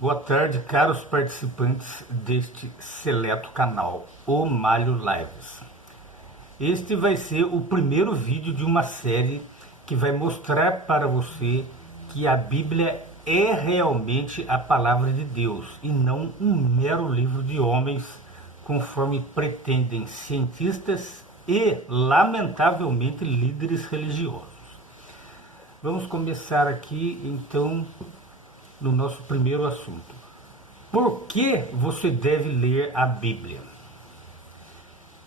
Boa tarde, caros participantes deste seleto canal, O Malho Lives. Este vai ser o primeiro vídeo de uma série que vai mostrar para você que a Bíblia é realmente a palavra de Deus e não um mero livro de homens, conforme pretendem cientistas e, lamentavelmente, líderes religiosos. Vamos começar aqui, então, no nosso primeiro assunto. Por que você deve ler a Bíblia?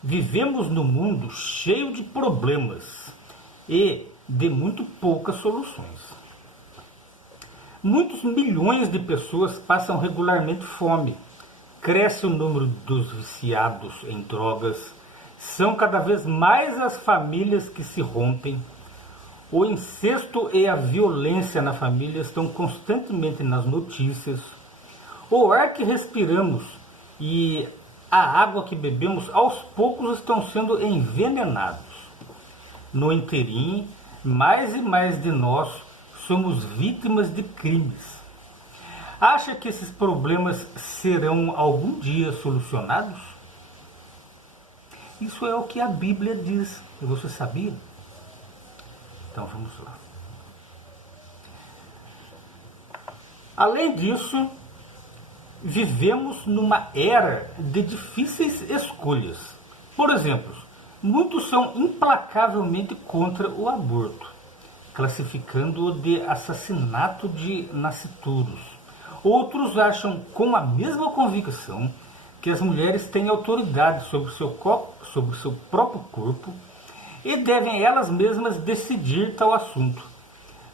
Vivemos num mundo cheio de problemas e de muito poucas soluções. Muitos milhões de pessoas passam regularmente fome. Cresce o número dos viciados em drogas. São cada vez mais as famílias que se rompem. O incesto e a violência na família estão constantemente nas notícias. O ar que respiramos e a água que bebemos aos poucos estão sendo envenenados. No interim, mais e mais de nós somos vítimas de crimes. Acha que esses problemas serão algum dia solucionados? Isso é o que a Bíblia diz. Você sabia? Então vamos lá. Além disso, vivemos numa era de difíceis escolhas. Por exemplo, muitos são implacavelmente contra o aborto, classificando-o de assassinato de nascituros. Outros acham, com a mesma convicção, que as mulheres têm autoridade sobre o seu próprio corpo e devem elas mesmas decidir tal assunto.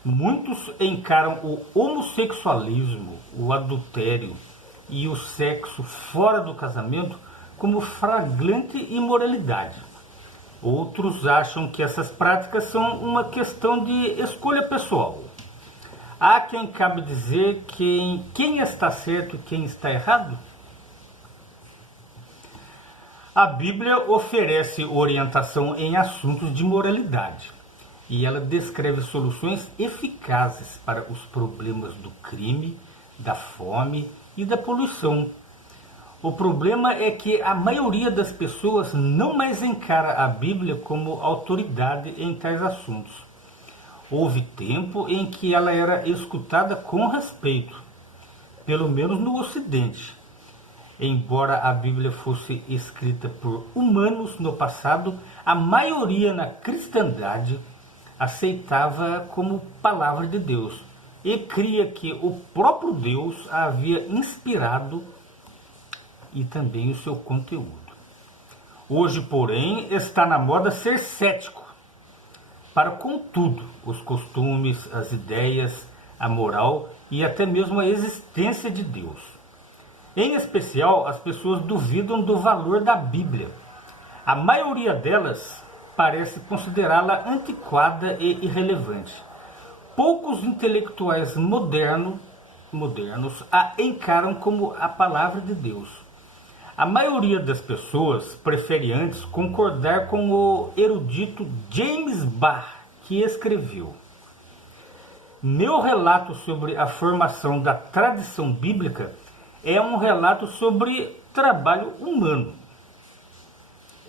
Muitos encaram o homossexualismo, o adultério e o sexo fora do casamento como flagrante imoralidade. Outros acham que essas práticas são uma questão de escolha pessoal. Há quem cabe dizer quem está certo e quem está errado? A Bíblia oferece orientação em assuntos de moralidade e ela descreve soluções eficazes para os problemas do crime, da fome e da poluição. O problema é que a maioria das pessoas não mais encara a Bíblia como autoridade em tais assuntos. Houve tempo em que ela era escutada com respeito, pelo menos no Ocidente. Embora a Bíblia fosse escrita por humanos no passado, a maioria na cristandade aceitava como palavra de Deus e cria que o próprio Deus a havia inspirado e também o seu conteúdo. Hoje, porém, está na moda ser cético para com tudo, os costumes, as ideias, a moral e até mesmo a existência de Deus. Em especial, as pessoas duvidam do valor da Bíblia. A maioria delas parece considerá-la antiquada e irrelevante. Poucos intelectuais modernos a encaram como a palavra de Deus. A maioria das pessoas prefere antes concordar com o erudito James Barr, que escreveu: "Meu relato sobre a formação da tradição bíblica é um relato sobre trabalho humano.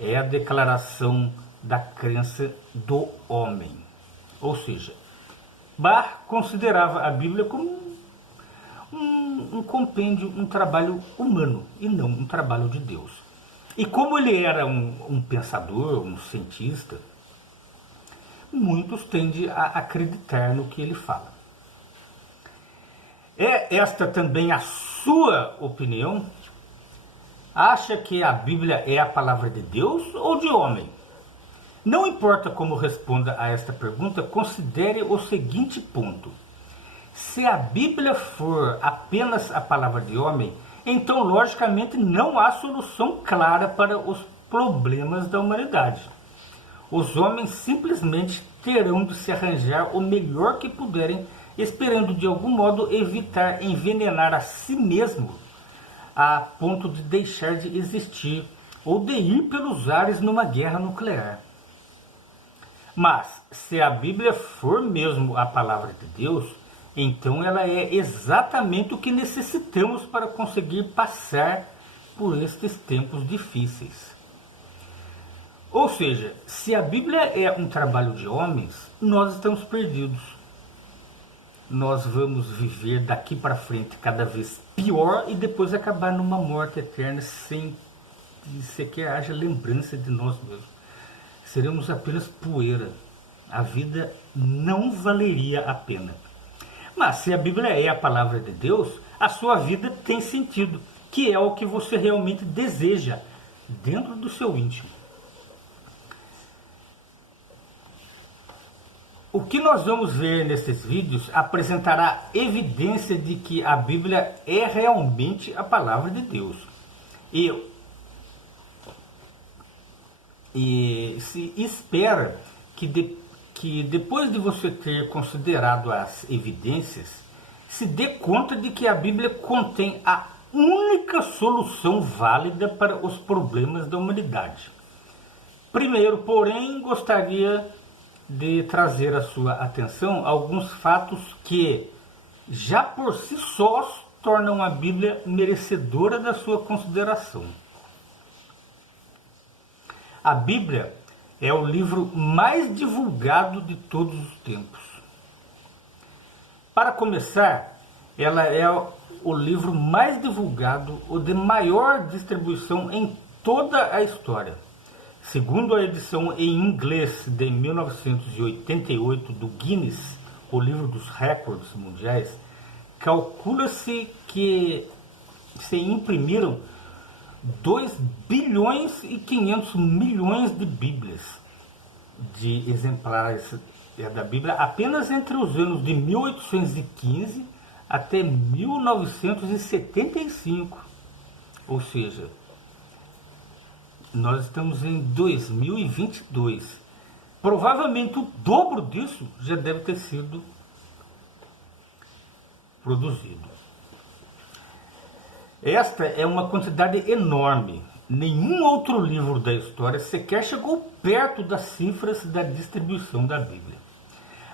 É a declaração da crença do homem." Ou seja, Barr considerava a Bíblia como um compêndio, um trabalho humano e não um trabalho de Deus. E como ele era um pensador, um cientista, muitos tendem a acreditar no que ele fala. É esta também a sua opinião? Acha que a Bíblia é a palavra de Deus ou de homem? Não importa como responda a esta pergunta, considere o seguinte ponto. Se a Bíblia for apenas a palavra de homem, então logicamente não há solução clara para os problemas da humanidade. Os homens simplesmente terão de se arranjar o melhor que puderem, esperando de algum modo evitar envenenar a si mesmo a ponto de deixar de existir ou de ir pelos ares numa guerra nuclear. Mas, se a Bíblia for mesmo a palavra de Deus, Então ela é exatamente o que necessitamos para conseguir passar por estes tempos difíceis. Ou seja, se a Bíblia é um trabalho de homens, nós estamos perdidos. Nós vamos viver daqui para frente cada vez pior e depois acabar numa morte eterna sem que sequer haja lembrança de nós mesmos. Seremos apenas poeira. A vida não valeria a pena. Mas se a Bíblia é a palavra de Deus, a sua vida tem sentido, que é o que você realmente deseja dentro do seu íntimo. O que nós vamos ver nesses vídeos apresentará evidência de que a Bíblia é realmente a palavra de Deus. E se espera que depois de você ter considerado as evidências, se dê conta de que a Bíblia contém a única solução válida para os problemas da humanidade. Primeiro, porém, gostaria de trazer à sua atenção alguns fatos que, já por si sós, tornam a Bíblia merecedora da sua consideração. A Bíblia é o livro mais divulgado de todos os tempos. Para começar, ela é o livro mais divulgado, o de maior distribuição em toda a história. Segundo a edição em inglês de 1988 do Guinness, o livro dos recordes mundiais, calcula-se que se imprimiram 2 bilhões e 500 milhões de Bíblias, de exemplares da Bíblia, apenas entre os anos de 1815 até 1975. Ou seja, nós estamos em 2022. Provavelmente o dobro disso já deve ter sido produzido. Esta é uma quantidade enorme. Nenhum outro livro da história sequer chegou perto das cifras da distribuição da Bíblia.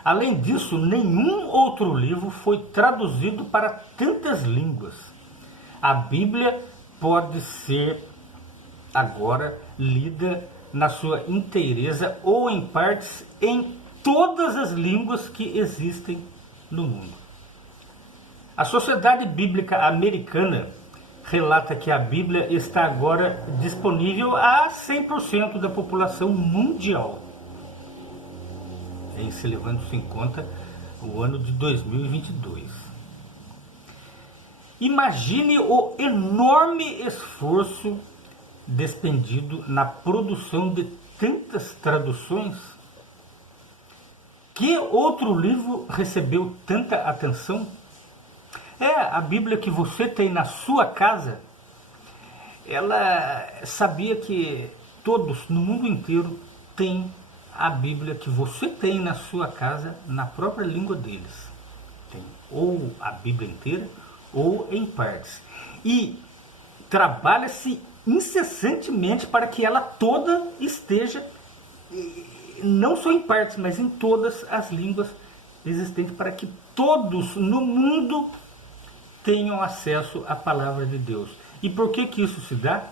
Além disso, nenhum outro livro foi traduzido para tantas línguas. A Bíblia pode ser agora lida na sua inteireza ou em partes em todas as línguas que existem no mundo. A Sociedade Bíblica Americana relata que a Bíblia está agora disponível a 100% da população mundial, se levando-se em conta o ano de 2022. Imagine o enorme esforço despendido na produção de tantas traduções. Que outro livro recebeu tanta atenção? A Bíblia que você tem na sua casa. Ela sabia que todos no mundo inteiro têm a Bíblia que você tem na sua casa na própria língua deles. Tem ou a Bíblia inteira ou em partes. E trabalha-se incessantemente para que ela toda esteja, não só em partes, mas em todas as línguas existentes, para que todos no mundo tenham acesso à palavra de Deus. E por que isso se dá?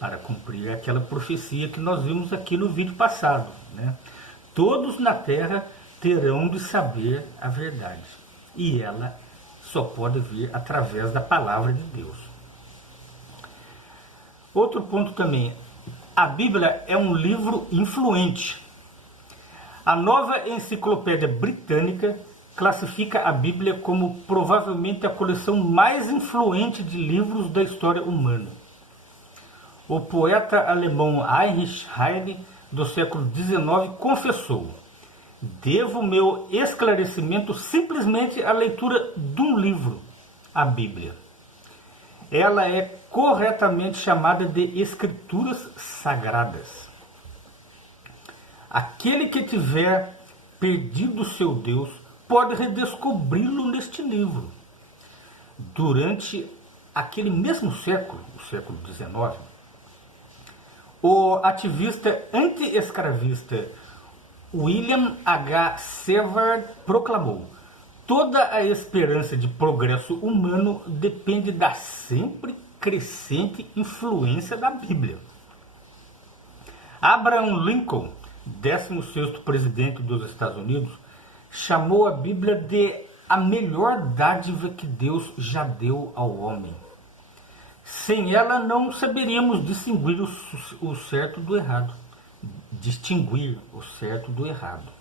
Para cumprir aquela profecia que nós vimos aqui no vídeo passado, né? Todos na terra terão de saber a verdade. E ela só pode vir através da palavra de Deus. Outro ponto também, a Bíblia é um livro influente. A Nova Enciclopédia Britânica classifica a Bíblia como provavelmente a coleção mais influente de livros da história humana. O poeta alemão Heinrich Heine, do século XIX, confessou: "Devo meu esclarecimento simplesmente à leitura de um livro, a Bíblia. Ela é corretamente chamada de Escrituras Sagradas. Aquele que tiver perdido seu Deus pode redescobri-lo neste livro." Durante aquele mesmo século, o século XIX, o ativista anti-escravista William H. Seward proclamou: Toda a esperança de progresso humano depende da sempre crescente influência da Bíblia. Abraham Lincoln, 16º presidente dos Estados Unidos, chamou a Bíblia de a melhor dádiva que Deus já deu ao homem. Sem ela não saberíamos distinguir o certo do errado. Distinguir o certo do errado.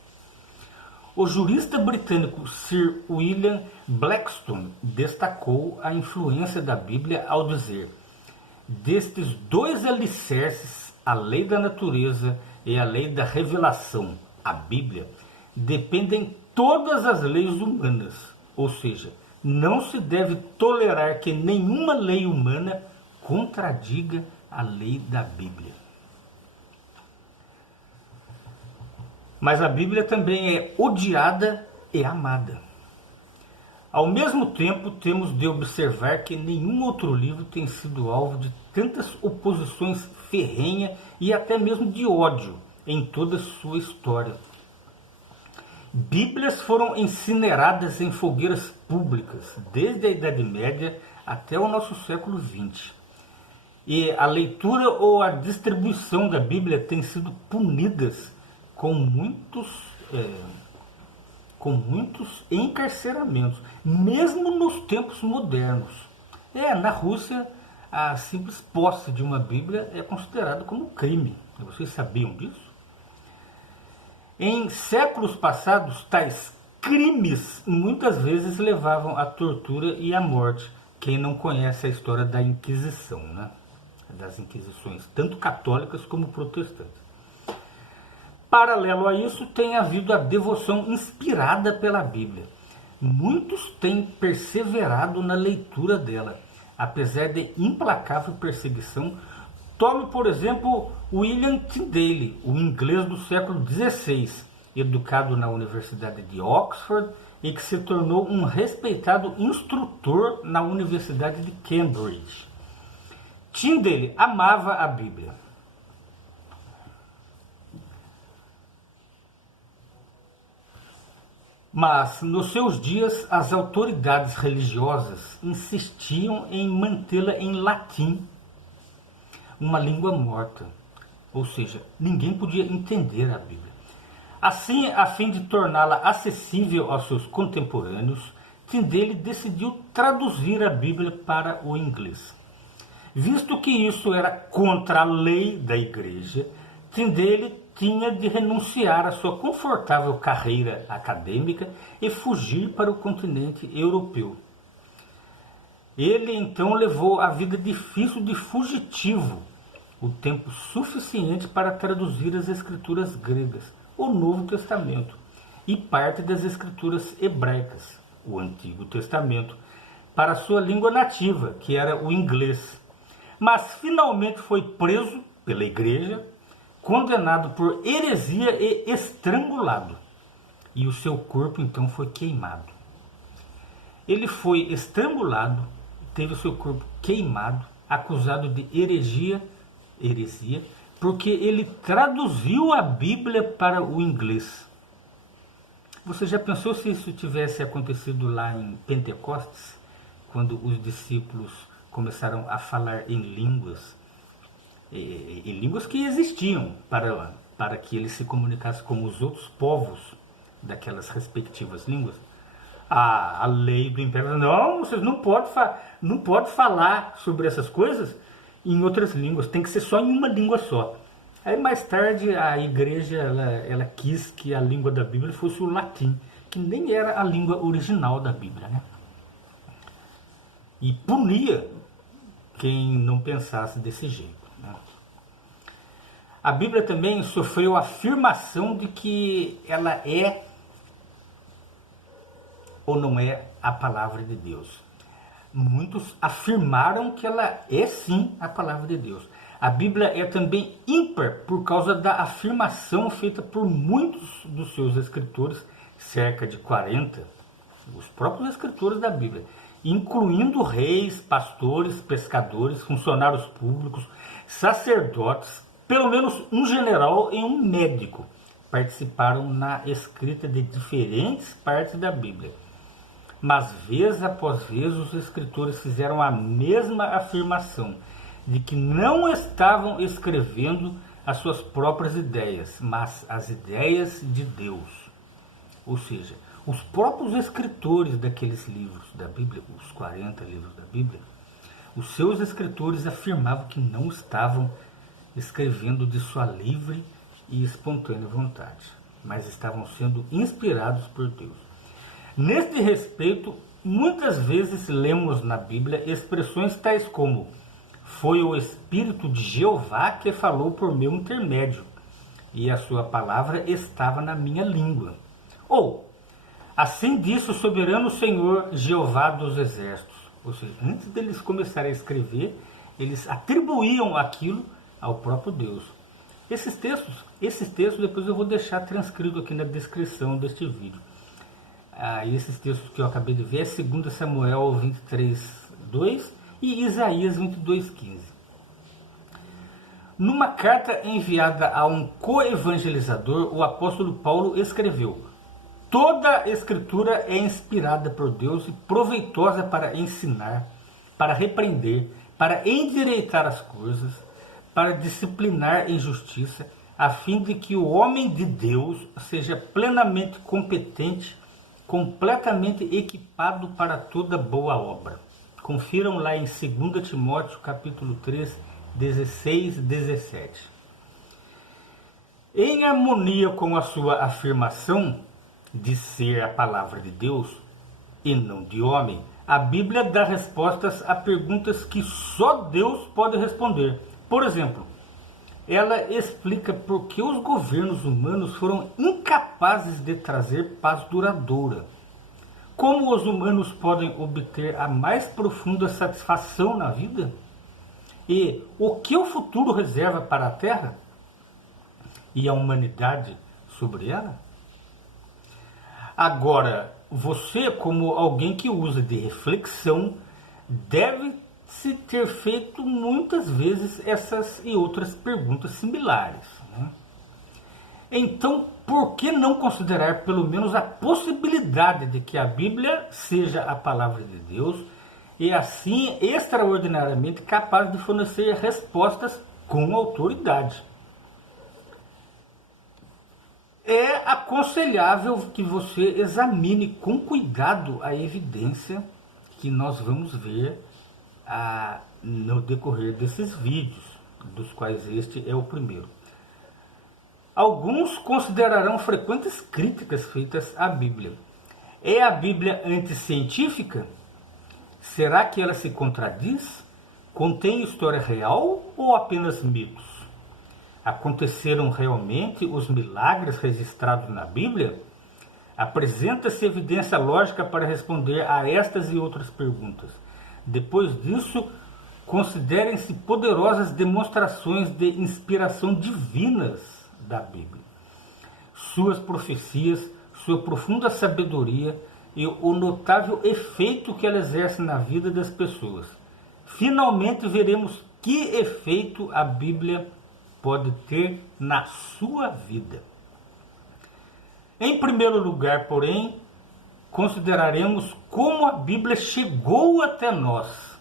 O jurista britânico Sir William Blackstone destacou a influência da Bíblia ao dizer: destes dois alicerces, a lei da natureza e a lei da revelação, a Bíblia, dependem todas as leis humanas, ou seja, não se deve tolerar que nenhuma lei humana contradiga a lei da Bíblia. Mas a Bíblia também é odiada e amada. Ao mesmo tempo, temos de observar que nenhum outro livro tem sido alvo de tantas oposições ferrenhas e até mesmo de ódio em toda a sua história. Bíblias foram incineradas em fogueiras públicas, desde a Idade Média até o nosso século XX. E a leitura ou a distribuição da Bíblia tem sido punidas com muitos encarceramentos, mesmo nos tempos modernos. Na Rússia, a simples posse de uma Bíblia é considerada como crime. Vocês sabiam disso? Em séculos passados, tais crimes muitas vezes levavam à tortura e à morte. Quem não conhece a história da Inquisição, né? Das Inquisições, tanto católicas como protestantes. Paralelo a isso, tem havido a devoção inspirada pela Bíblia. Muitos têm perseverado na leitura dela, apesar de implacável perseguição. Tome, por exemplo, William Tyndale, o inglês do século XVI, educado na Universidade de Oxford e que se tornou um respeitado instrutor na Universidade de Cambridge. Tyndale amava a Bíblia. Mas, nos seus dias, as autoridades religiosas insistiam em mantê-la em latim, uma língua morta. Ou seja, ninguém podia entender a Bíblia. Assim, a fim de torná-la acessível aos seus contemporâneos, Tyndale decidiu traduzir a Bíblia para o inglês. Visto que isso era contra a lei da Igreja, Tyndale tinha de renunciar à sua confortável carreira acadêmica e fugir para o continente europeu. Ele então levou a vida difícil de fugitivo, o tempo suficiente para traduzir as escrituras gregas, o Novo Testamento, e parte das escrituras hebraicas, o Antigo Testamento, para sua língua nativa, que era o inglês. Mas finalmente foi preso pela igreja, condenado por heresia e estrangulado. E o seu corpo então foi queimado. Ele foi estrangulado, teve o seu corpo queimado, acusado de heresia, porque ele traduziu a Bíblia para o inglês. Você já pensou se isso tivesse acontecido lá em Pentecostes, quando os discípulos começaram a falar em línguas, em línguas que existiam para que eles se comunicassem com os outros povos daquelas respectivas línguas? A lei do império, não, vocês não podem falar sobre essas coisas em outras línguas, tem que ser só em uma língua só. Aí mais tarde a igreja ela quis que a língua da Bíblia fosse o latim, que nem era a língua original da Bíblia, né? E punia quem não pensasse desse jeito, né? A Bíblia também sofreu a afirmação de que ela é ou não é a palavra de Deus. Muitos afirmaram que ela é sim a palavra de Deus. A Bíblia é também ímpar por causa da afirmação feita por muitos dos seus escritores, cerca de 40, os próprios escritores da Bíblia, incluindo reis, pastores, pescadores, funcionários públicos, sacerdotes, pelo menos um general e um médico participaram na escrita de diferentes partes da Bíblia. Mas vez após vez os escritores fizeram a mesma afirmação, de que não estavam escrevendo as suas próprias ideias, mas as ideias de Deus. Ou seja, os próprios escritores daqueles livros da Bíblia, os 40 livros da Bíblia, os seus escritores afirmavam que não estavam escrevendo de sua livre e espontânea vontade, mas estavam sendo inspirados por Deus. Neste respeito, muitas vezes lemos na Bíblia expressões tais como: foi o Espírito de Jeová que falou por meu intermédio, e a sua palavra estava na minha língua. Ou, assim disse o soberano Senhor Jeová dos exércitos. Ou seja, antes deles começarem a escrever, eles atribuíam aquilo ao próprio Deus. Esses textos depois eu vou deixar transcrito aqui na descrição deste vídeo. Esses textos que eu acabei de ver é 2 Samuel 23:2 e Isaías 22:15. Numa carta enviada a um coevangelizador, o apóstolo Paulo escreveu: toda a escritura é inspirada por Deus e proveitosa para ensinar, para repreender, para endireitar as coisas, para disciplinar em justiça, a fim de que o homem de Deus seja plenamente competente, completamente equipado para toda boa obra. Confiram lá em 2 Timóteo capítulo 3, 16 e 17. Em harmonia com a sua afirmação de ser a palavra de Deus e não de homem, a Bíblia dá respostas a perguntas que só Deus pode responder. Por exemplo, ela explica por que os governos humanos foram incapazes de trazer paz duradoura. Como os humanos podem obter a mais profunda satisfação na vida? E o que o futuro reserva para a Terra e a humanidade sobre ela? Agora, você, como alguém que usa de reflexão, deve se ter feito muitas vezes essas e outras perguntas similares, né? Então, por que não considerar pelo menos a possibilidade de que a Bíblia seja a palavra de Deus e assim extraordinariamente capaz de fornecer respostas com autoridade? É aconselhável que você examine com cuidado a evidência que nós vamos ver no decorrer desses vídeos, dos quais este é o primeiro. Alguns considerarão frequentes críticas feitas à Bíblia. É a Bíblia anticientífica? Será que ela se contradiz? Contém história real ou apenas mitos? Aconteceram realmente os milagres registrados na Bíblia? Apresenta-se evidência lógica para responder a estas e outras perguntas. Depois disso, considerem-se poderosas demonstrações de inspiração divinas da Bíblia. Suas profecias, sua profunda sabedoria e o notável efeito que ela exerce na vida das pessoas. Finalmente veremos que efeito a Bíblia pode ter na sua vida. Em primeiro lugar, porém, consideraremos como a Bíblia chegou até nós.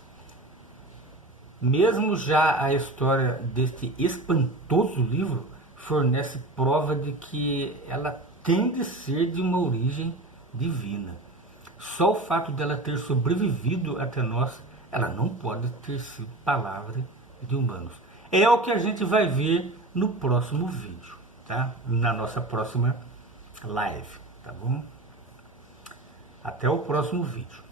Mesmo já a história deste espantoso livro fornece prova de que ela tem de ser de uma origem divina. Só o fato dela ter sobrevivido até nós, ela não pode ter sido palavra de humanos. É o que a gente vai ver no próximo vídeo, tá? Na nossa próxima live, tá bom? Até o próximo vídeo.